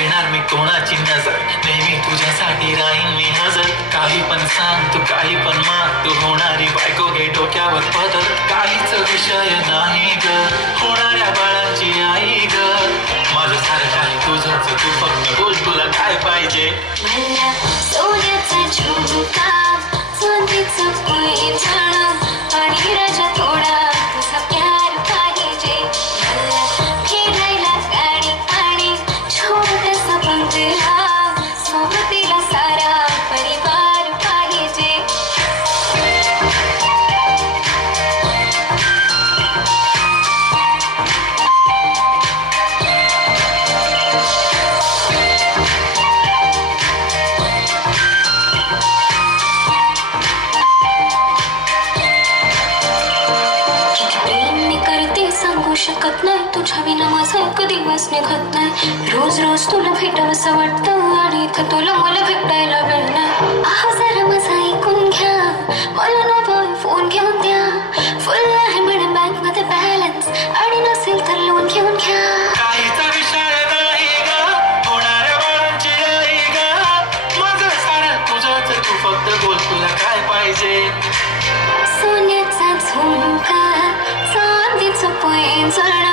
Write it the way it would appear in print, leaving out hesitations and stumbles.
घेणार मी कोणाची नजर, नेहमी तुझ्यासाठी राहीन मी हजर. काही पण सांग तू, काही पण माग, तू होणारी बायको घे डोक्यावर पदर. काहीच विषय नाही ग, होणाऱ्या बाळाची आई ग. माझं सारं काही तुझंच, तू फक्त बोल तुला काय पाहिजे. मला सोन्याचा झुमका, चांदीचं पैंजण आणि राजा थोडा तुझा प्यार पाहिजे. मला फिरायला गाडी आणि छोटासा बंगला, सोबतीला सारा परिवार पाहिजे. शकत नाही तुझ्या विना माझा एक दिवस निघत नाही. रोज रोज तुला भेटावंसं वाटतं आणि इथं तुला मला भेटायला वेळ नाही. जरा माझा ऐकून घ्या, मला नवा फोन घेऊन द्या. फुल आहे म्हणे बँक मध्ये बॅलन्स आणि नसेल तर लोन घेऊन घ्या. काहीचा विषय नाही ग, होणाऱ्या बाळाची आई ग. माझं सारं तुझंच, तू फक्त बोल तुला काय पाहिजे. सोन्याचा झुमका, चांदीचं पैंजण